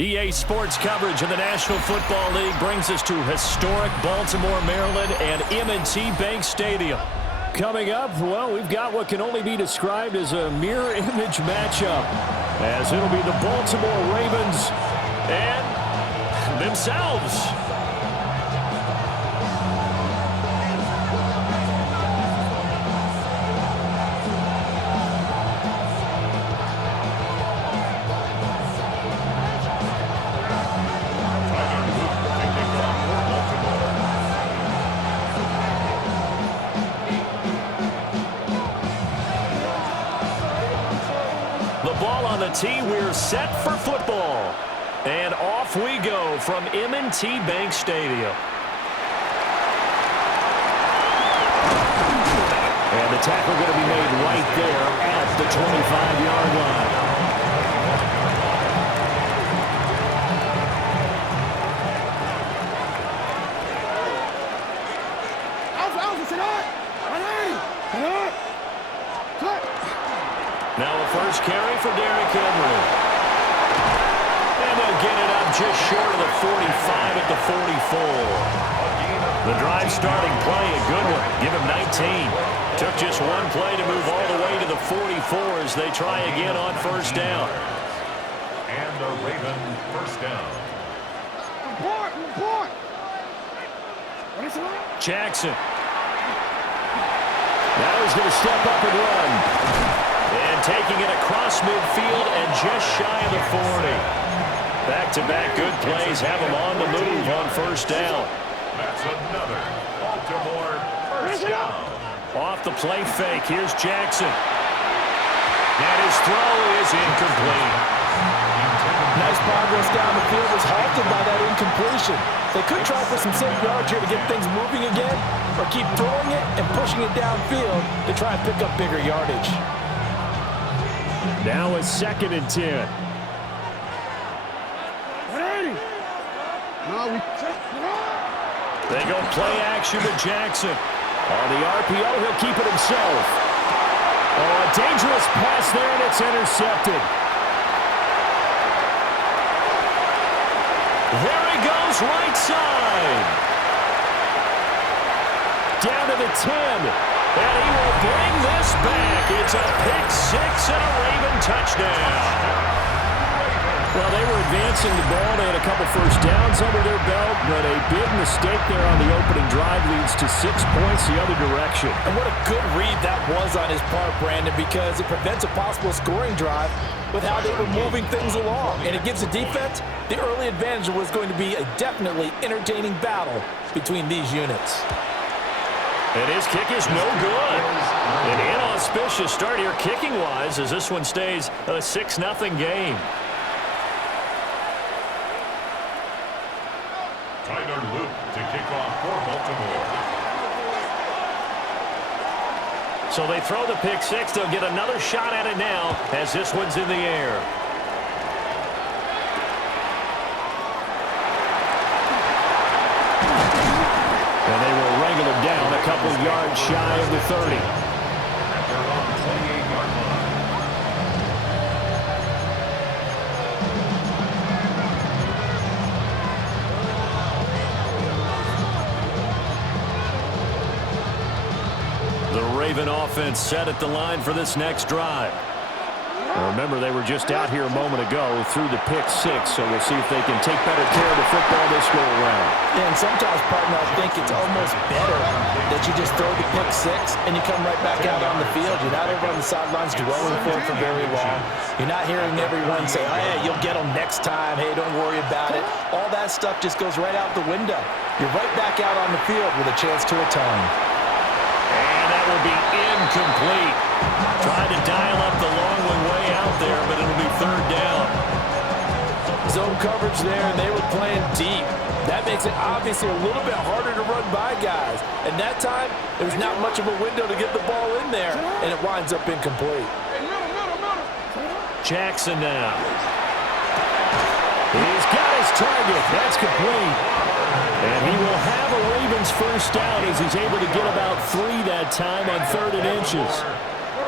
EA Sports coverage of the National Football League brings us to historic Baltimore, Maryland, and M&T Bank Stadium. Coming up, well, we've got what can only be described as a mirror image matchup, as it'll be the Baltimore Ravens and themselves. Tee, we're set for football. And off we go from M&T Bank Stadium. And the tackle going to be made right there at the 25-yard line. Now a first carry for Derrick Henry. And they'll get it up just short of the 45 at the 44. The drive starting play, a good one. Give him 19. Took just one play to move all the way to the 44 as they try again on first down. And the Raven first down. Jackson. Now he's going to step up and run. And taking it across midfield and just shy of the 40. Back-to-back good plays have him on the move on first down. That's another Baltimore first down. Off the play fake, here's Jackson. And his throw is incomplete. Nice progress down the field was halted by that incompletion. They could try for some safe yards here to get things moving again, or keep throwing it and pushing it downfield to try and pick up bigger yardage. Now a 2nd and 10. They go play action to Jackson. On the RPO, he'll keep it himself. Oh, a dangerous pass there, and it's intercepted. There he goes, right side. Down to the 10. And he will bring this back. It's a pick-6 and a Raven touchdown. Well, they were advancing the ball. They had a couple first downs under their belt, but a big mistake there on the opening drive leads to 6 points the other direction. And what a good read that was on his part, Brandon, because it prevents a possible scoring drive with how they were moving things along. And it gives the defense the early advantage. Was going to be a definitely entertaining battle between these units. And his kick is no good. An inauspicious start here kicking-wise as this one stays a 6-0 game. Tyler Luke to kick off for Baltimore. So they throw the pick-6. They'll get another shot at it now as this one's in the air. And they will wrangle him down a couple yards shy of the 30. The Raven offense set at the line for this next drive. Remember, they were just out here a moment ago through the pick-6, so we'll see if they can take better care of the football this go-around. Yeah, and sometimes, partner, I think it's almost better that you just throw the pick-6 and you come right back out on the field. You're not over on the sidelines dwelling for it for very long. You're not hearing everyone say, oh, yeah, you'll get them next time. Hey, don't worry about it. All that stuff just goes right out the window. You're right back out on the field with a chance to atone. And that will be incomplete. Tried to dial up the long way out there, but it'll be 3rd down. Zone coverage there, and they were playing deep. That makes it obviously a little bit harder to run by guys. And that time, there's not much of a window to get the ball in there, and it winds up incomplete. Jackson now. He's got his target. That's complete. And he will have a Ravens first down as he's able to get about 3 that time on 3rd and inches.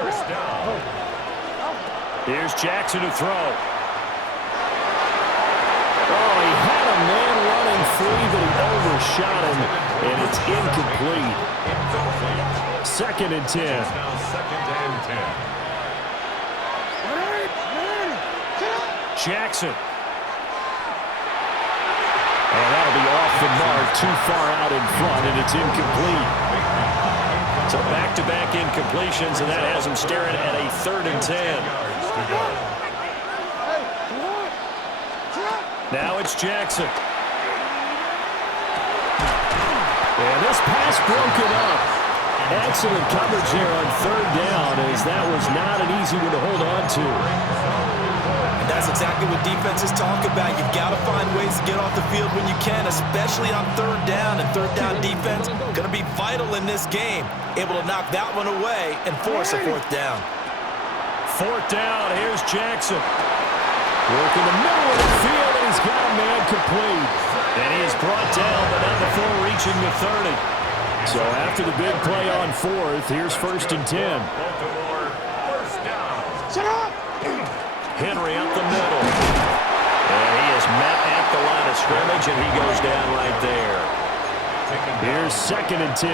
First down. Here's Jackson to throw. shot him, and it's incomplete. 2nd and 10. Now 2nd and 10. Jackson. And that'll be off the mark, too far out in front, and it's incomplete. So back-to-back incompletions, and that has him staring at a 3rd and 10. Now it's Jackson. And this pass broken up. Excellent coverage there on 3rd down, as that was not an easy one to hold on to. And that's exactly what defenses talk about. You've got to find ways to get off the field when you can, especially on 3rd down. And 3rd down defense going to be vital in this game. Able to knock that one away and force a 4th down. 4th down, here's Jackson. Work in the middle of the field, and he's got a man complete. And he is brought down, but not before reaching the 30. So after the big play on 4th, here's 1st and 10. Baltimore, 1st down. Shut up! Henry up the middle. And he is met at the line of scrimmage, and he goes down right there. Here's 2nd and 10.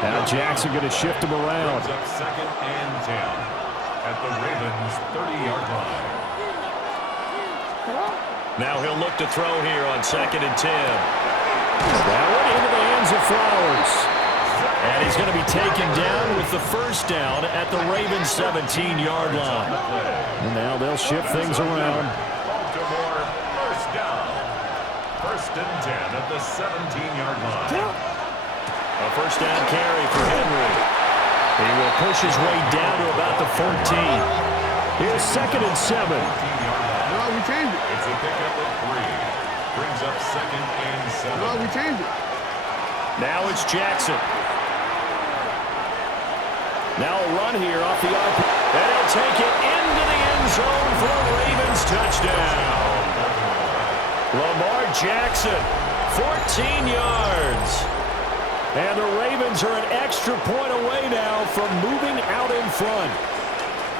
Now Jackson going to shift him around. Up 2nd and 10 at the Ravens' 30-yard line. Now he'll look to throw here on 2nd and 10. That one into the hands of Flowers. And he's going to be taken down with the 1st down at the Ravens' 17-yard line. And now they'll shift things around. Baltimore, 1st down. 1st and 10 at the 17-yard line. A 1st down carry for Henry. He will push his way down to about the 14. Here's 2nd and 7. No, we changed it. It's a pickup of 3. Brings up 2nd and 7. No, we changed it. Now it's Jackson. Now a run here off the RP. And he'll take it into the end zone for a Ravens touchdown. Lamar Jackson, 14 yards. And the Ravens are an extra point away now from moving out in front.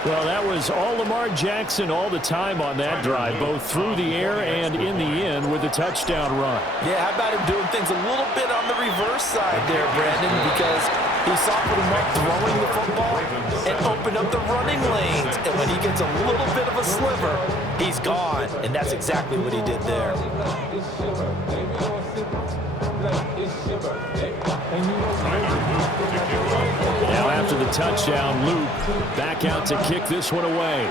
Well, that was all Lamar Jackson all the time on that drive, both through the air and in the end with a touchdown run. Yeah, how about him doing things a little bit on the reverse side there, Brandon, because he softened him up throwing the football and opened up the running lanes. And when he gets a little bit of a sliver, he's gone. And that's exactly what he did there. Now after the touchdown, Luke back out to kick this one away.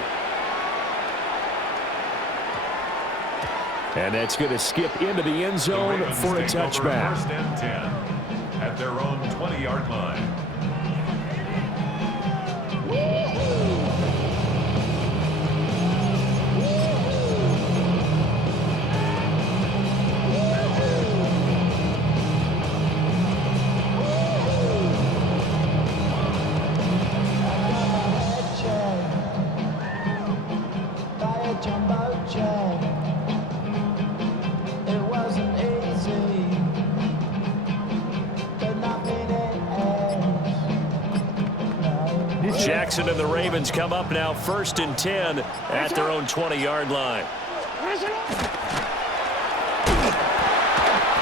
And that's going to skip into the end zone for a touchback. 1st and 10 at their own 20-yard line. Jackson and the Ravens come up now 1st and 10 at their own 20-yard line.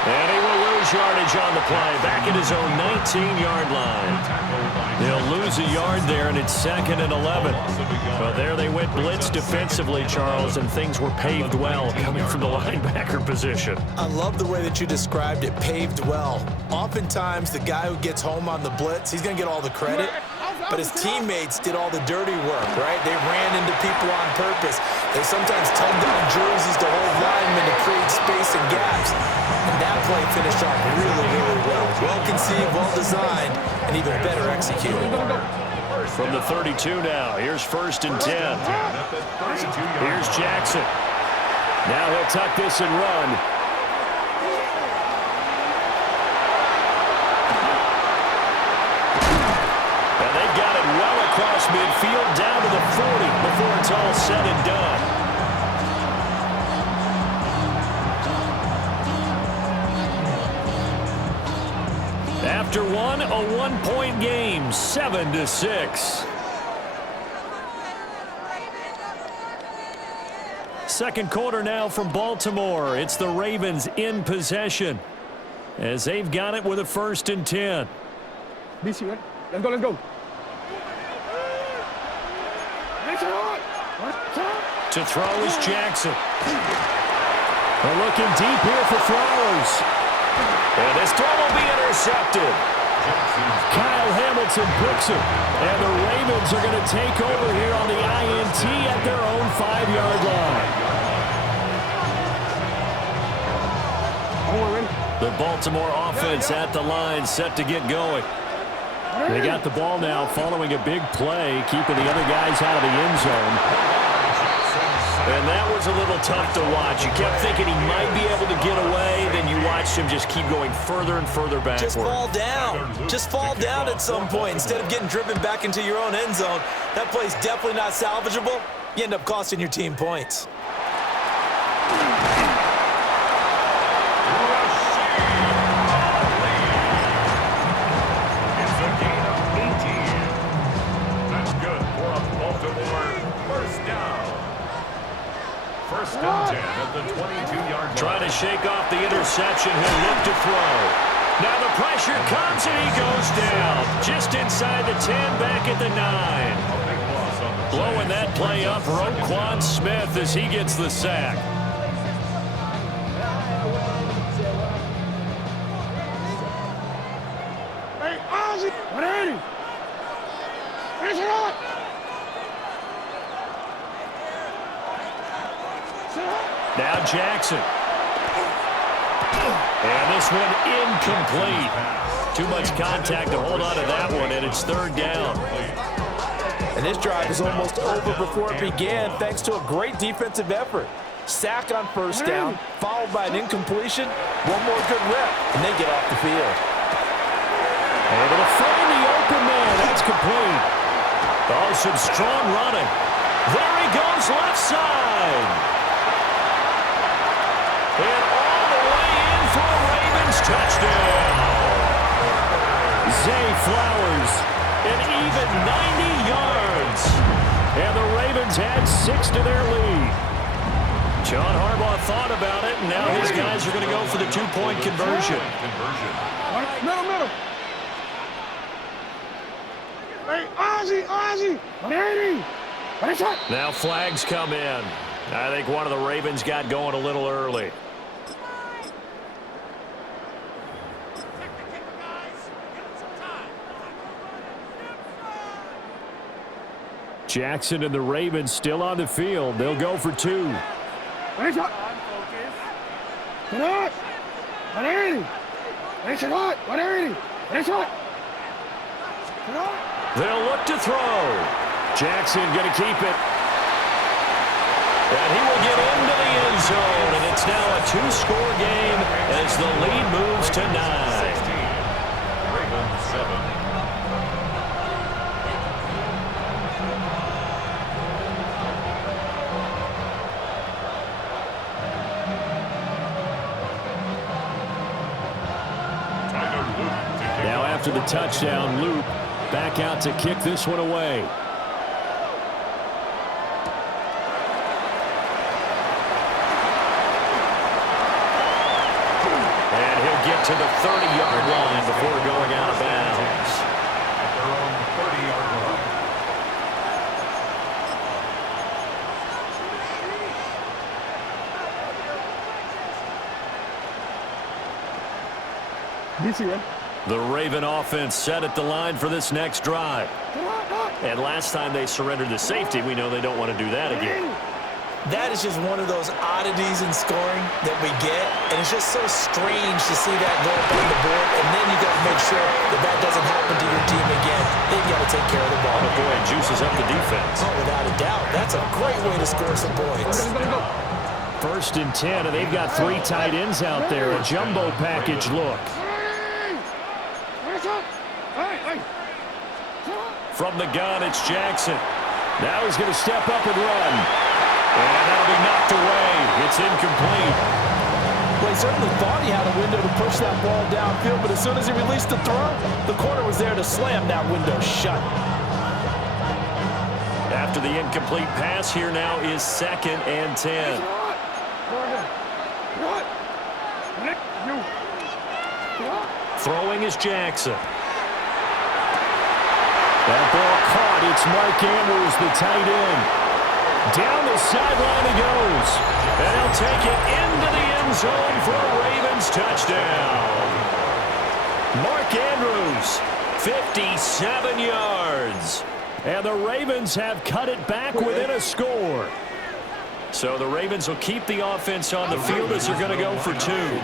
And he will lose yardage on the play, back at his own 19-yard line. He'll lose a yard there, and it's 2nd and 11. Well, there they went blitz defensively, Charles, and things were paved well coming from the linebacker position. I love the way that you described it, paved well. Oftentimes, the guy who gets home on the blitz, he's going to get all the credit. But his teammates did all the dirty work, right? They ran into people on purpose. They sometimes tugged on jerseys to hold linemen to create space and gaps. And that play finished off really, really well. Well conceived, well designed, and even better executed. From the 32 now, here's 1st and 10. Here's Jackson. Now he'll tuck this and run. Across midfield down to the 40 before it's all said and done. After one, a one-point game, 7-6. Second quarter now from Baltimore. It's the Ravens in possession. as they've got it with a 1st and 10. BC, right? Let's go, let's go. To throw is Jackson. They're looking deep here for Flowers. And this throw will be intercepted. Kyle Hamilton picks him. And the Ravens are going to take over here on the INT at their own 5-yard line. The Baltimore offense at the line, set to get going. They got the ball now following a big play, keeping the other guys out of the end zone. And that was a little tough to watch. You kept thinking he might be able to get away, then you watched him just keep going further and further backward. Just fall down. Just fall down at some point instead of getting driven back into your own end zone. That play's definitely not salvageable. You end up costing your team points. It's a gain of 18. That's good for a Baltimore first down. 1st and 10 at the 22-yard line. Trying to shake off the interception. He'll look to throw. Now the pressure comes and he goes down. Just inside the 10, back at the 9. Blowing that play up, Roquan Smith as he gets the sack. Hey, Ozzy! 180! Finish it up! Now Jackson. And this one incomplete. Too much contact to hold on to that one, and it's 3rd down. And this drive is almost over before it began thanks to a great defensive effort. Sack on 1st down, followed by an incompletion, one more good rep, and they get off the field. Able to find the open man. That's complete. Oh, some strong running. There he goes left side. And all the way in for a Ravens touchdown. Zay Flowers, an even 90 yards. And the Ravens add 6 to their lead. John Harbaugh thought about it, and now his guys are going to go for the 2-point conversion. Middle. Hey, Ozzy! 180! Finish it! Now flags come in. I think one of the Ravens got going a little early. Jackson and the Ravens still on the field. They'll go for 2. Finish it! Get up! 180! Finish it up! 180! Finish it! They'll look to throw. Jackson going to keep it. And he will get into the end zone. And it's now a 2-score game as the lead moves to 9. Ravens 7. Now after the touchdown, Luke back out to kick this one away. And he'll get to the 30-yard line before going out of bounds. At their own 30-yard line. BC, right? The Raven offense set at the line for this next drive. And last time they surrendered the safety, we know they don't want to do that again. That is just one of those oddities in scoring that we get, and it's just so strange to see that go up on the board, and then you got to make sure that that doesn't happen to your team again. Then you got to take care of the ball. Oh boy, it juices up the defense. Oh, without a doubt. That's a great way to score some points. 1st and 10, and they've got 3 tight ends out there. A jumbo package look. From the gun, it's Jackson. Now he's going to step up and run. And that'll be knocked away. It's incomplete. Well, he certainly thought he had a window to push that ball downfield, but as soon as he released the throw, the corner was there to slam that window shut. After the incomplete pass, here now is 2nd and 10. Throwing is Jackson. That ball caught. It's Mark Andrews, the tight end. Down the sideline he goes. And he'll take it into the end zone for a Ravens touchdown. Mark Andrews, 57 yards. And the Ravens have cut it back within a score. So the Ravens will keep the offense on the field as they're going to go for two.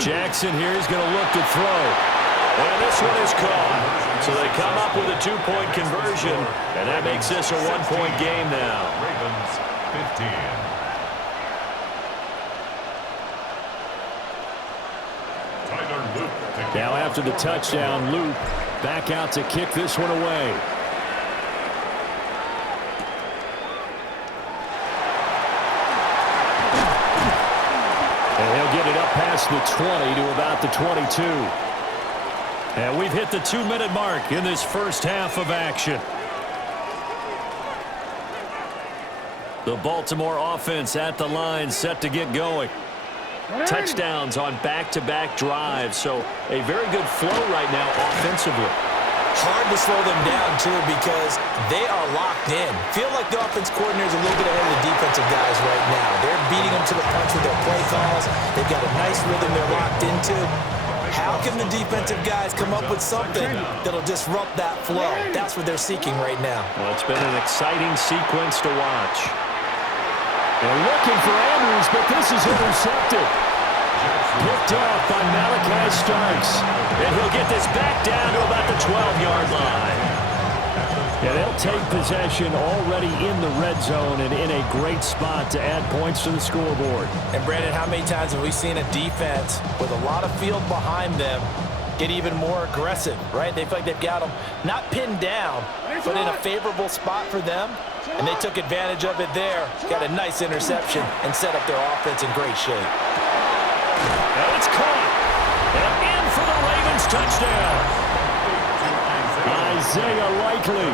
Jackson here is going to look to throw. And this one is caught. So they come up with a two-point conversion. And that makes this a one-point game now. Ravens 15. Now after the touchdown, Loop back out to kick this one away. And he'll get it up past the 20 to about the 22. And we've hit the 2-minute mark in this first half of action. The Baltimore offense at the line, set to get going. Touchdowns on back-to-back drives, so a very good flow right now offensively. Hard to slow them down, too, because they are locked in. Feel like the offense coordinator is a little bit ahead of the defensive guys right now. They're beating them to the punch with their play calls. They've got a nice rhythm they're locked into. How can the defensive guys come up with something that'll disrupt that flow? That's what they're seeking right now. Well, it's been an exciting sequence to watch. They're looking for Andrews, but this is intercepted. Picked off by Malachi Starks. And he'll get this back down to about the 12-yard line. And they'll take possession already in the red zone and in a great spot to add points to the scoreboard. And, Brandon, how many times have we seen a defense with a lot of field behind them get even more aggressive, right? They feel like they've got them not pinned down, but in a favorable spot for them. And they took advantage of it there. Got a nice interception and set up their offense in great shape. And it's caught. And in for the Ravens touchdown. Isaiah Likely,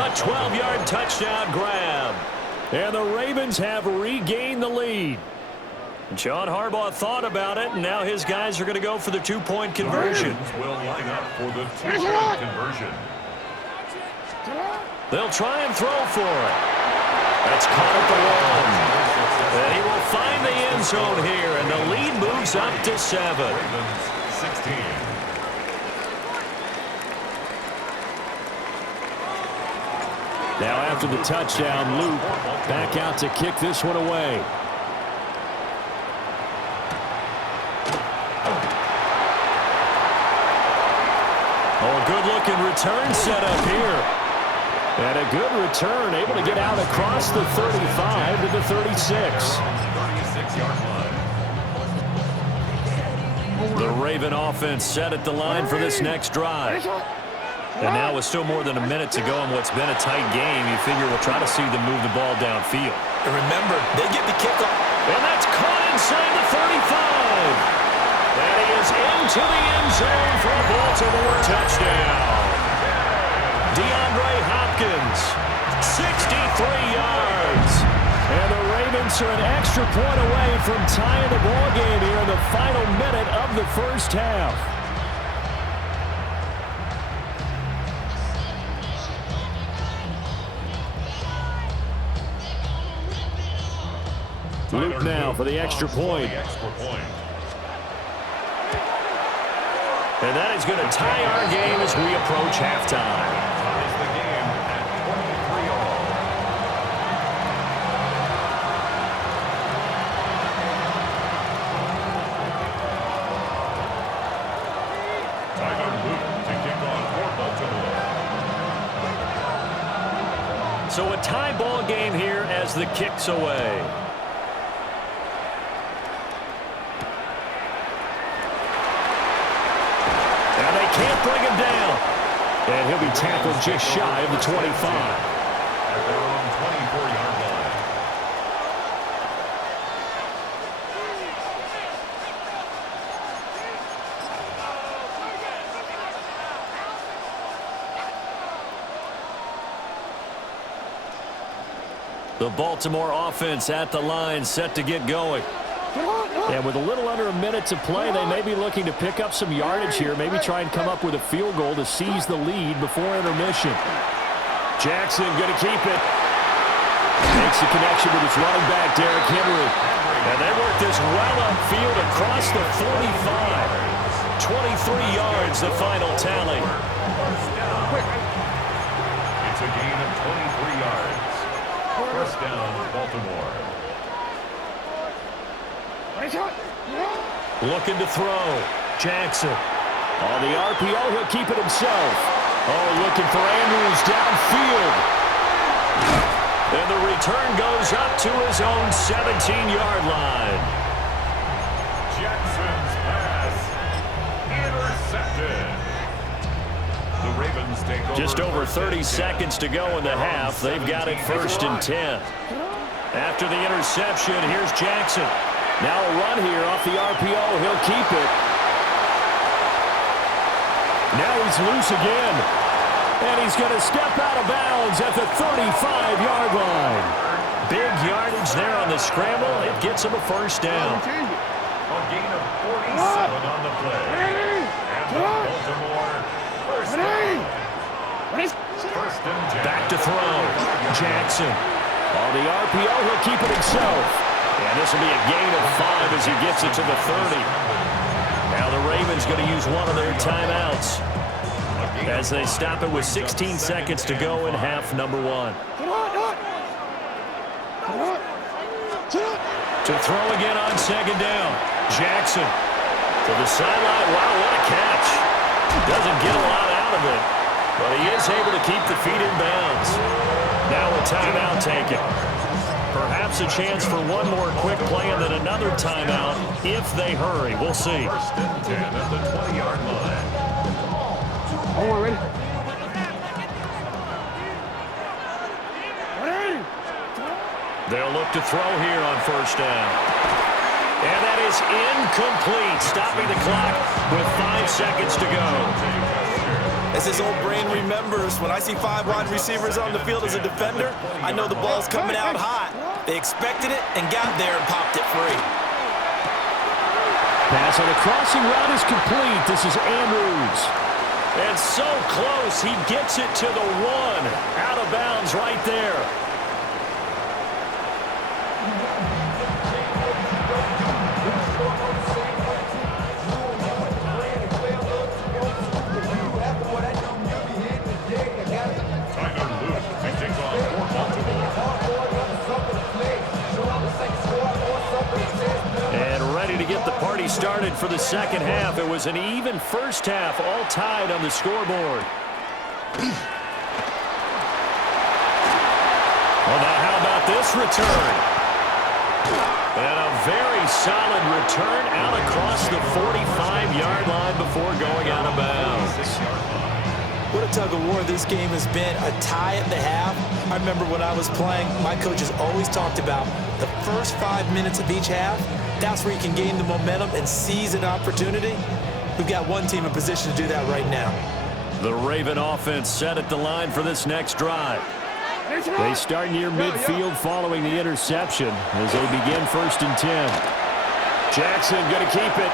a 12-yard touchdown grab. And the Ravens have regained the lead. John Harbaugh thought about it, and now his guys are going to go for the two-point conversion. Will line up for the two-point conversion. They'll try and throw for it. That's caught at the one. And he will find the end zone here, and the lead moves up to 7. Ravens 16. Now after the touchdown, Luke back out to kick this one away. Oh, a good-looking return set up here. And a good return, able to get out across the 35 to the 36. 36-yard line. The Raven offense set at the line for this next drive. And now with still more than a minute to go in what's been a tight game, you figure we'll try to see them move the ball downfield. And remember, they get the kickoff. And that's caught inside the 35. And he is into the end zone for a Baltimore touchdown. DeAndre Hopkins, 63 yards. And the Ravens are an extra point away from tying the ball game here in the final minute of the first half. Luke now for the extra point. And that is going to tie our game as we approach halftime. Ties the game at 23-all. Tyler Luke to kick off for Baltimore. So a tie ball game here as the kick's away. Can't bring him down. And he'll be tackled just shy of the 25. At their own 24-yard line. The Baltimore offense at the line, set to get going. And with a little under a minute to play, they may be looking to pick up some yardage here, maybe try and come up with a field goal to seize the lead before intermission. Jackson going to keep it. Makes the connection with his running back, Derrick Henry. And they work this well upfield across the 45. 23 yards, the final tally. It's a gain of 23 yards. First down, Baltimore. Looking to throw. Jackson. On the RPO, he'll keep it himself. Oh, looking for Andrews downfield. And the return goes up to his own 17-yard line. Jackson's pass intercepted. The Ravens take over. Just over 30 seconds to go in the half. They've got it 1st and 10. After the interception, here's Jackson. Now a run here off the RPO. He'll keep it. Now he's loose again. And he's going to step out of bounds at the 35-yard line. Big yardage there on the scramble. It gets him a first down. A gain of 47 on the play. And the Baltimore first down. First and 10. Back to throw. Jackson. On the RPO, he'll keep it himself. And this will be a gain of 5 as he gets it to the 30. Now the Ravens going to use one of their timeouts as they stop it with 16 seconds to go in half number 1. To throw again on 2nd down. Jackson to the sideline. Wow, what a catch. Doesn't get a lot out of it, but he is able to keep the feet in bounds. Now a timeout taken. Perhaps a chance for one more quick play and then another timeout if they hurry. We'll see. First and 10 at the 20-yard line. Ready? They'll look to throw here on 1st down. And that is incomplete, stopping the clock with 5 seconds to go. As his old brain remembers, when I see 5 wide receivers on the field as a defender, I know the ball's coming out hot. They expected it and got there and popped it free. Pass on the crossing route is complete. This is Andrews. And so close, he gets it to the 1. Out of bounds right there. Started for the second half. It was an even first half, all tied on the scoreboard. Well, now how about this return? And a very solid return out across the 45-yard line before going out of bounds. What a tug of war this game has been. A tie at the half. I remember when I was playing, my coaches always talked about the first 5 minutes of each half. That's where you can gain the momentum and seize an opportunity. We've got one team in position to do that right now. The Raven offense set at the line for this next drive. They start near midfield following the interception as they begin 1st and 10. Jackson going to keep it.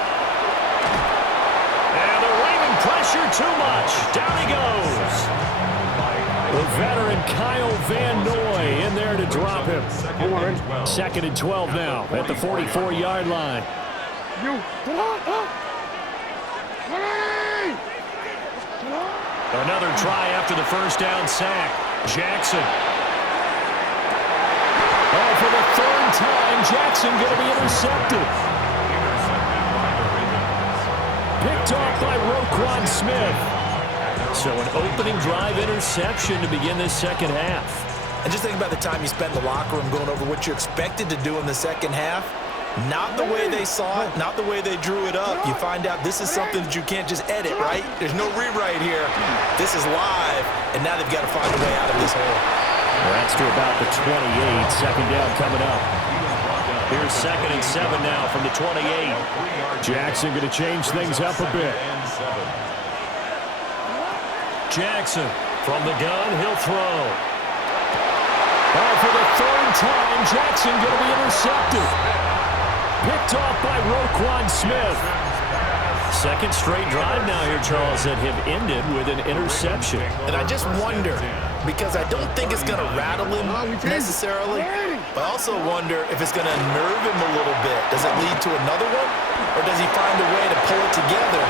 And the Raven pressure too much. Down he goes. The veteran Kyle Van Noy in there to drop him. 2nd and 12 now at the 44-yard line. Another try after the first down sack. Jackson. Oh, for the 3rd time, Jackson going to be intercepted. Picked off by Roquan Smith. So an opening drive interception to begin this second half. And just think about the time you spent in the locker room going over what you're expected to do in the second half. Not the way they saw it, not the way they drew it up. You find out this is something that you can't just edit, right? There's no rewrite here. This is live, and now they've got to find a way out of this hole. Well, that's to about the 28. 2nd down coming up. Here's 2nd and 7 now from the 28. Jackson going to change things up a bit. Jackson from the gun, he'll throw. Oh, for the 3rd time, Jackson going to be intercepted. picked off by Roquan Smith. Second straight drive now here, Charles, that have ended with an interception. And I just wonder, because I don't think it's going to rattle him necessarily, but I also wonder if it's going to unnerve him a little bit. Does it lead to another one, or does he find a way to pull it together?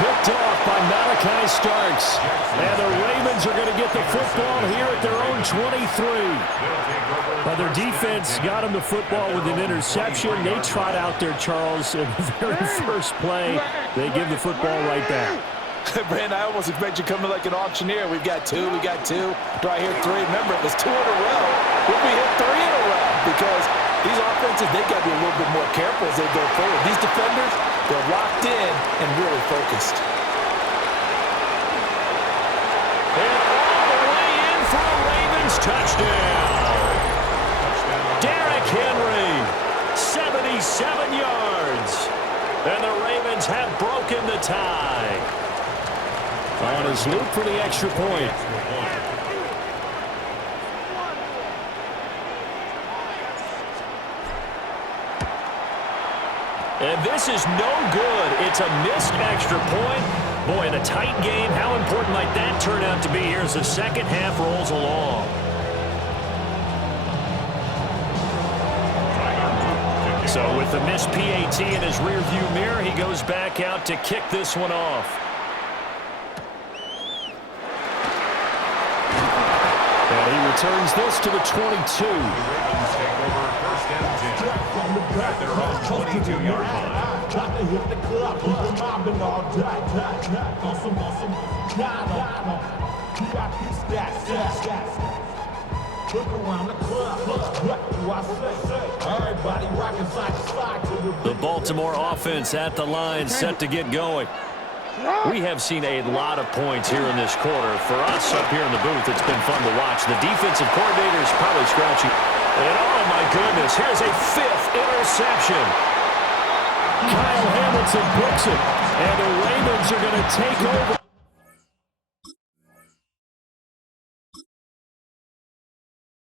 Picked off by Malachi Starks. And the Ravens are going to get the football here at their own 23. But their defense got them the football with an interception. They trot out there, Charles, in the very first play. They give the football right back. Brandon, I almost expect you coming like an auctioneer. We've got two. Do I hear three? Remember, it was 2 in a row. Will we hit 3 in a row? Because these offenses, they got to be a little bit more careful as they go forward. These defenders, they're locked in and really focused. And all the way in for a Ravens touchdown. Derrick Henry, 77 yards. And the Ravens have broken the tie. On his loop for the extra point. And this is no good. It's a missed extra point. Boy, in a tight game, how important might that turn out to be here as the second half rolls along? So with the missed PAT in his rearview mirror, he goes back out to kick this one off. And he returns this to the 22. At their own 22-yard line. The Baltimore offense at the line, set to get going. We have seen a lot of points here in this quarter. For us up here in the booth, it's been fun to watch. The defensive coordinator is probably scratching. And oh my goodness, here's a 5th interception. Kyle Hamilton picks it, and the Ravens are going to take over.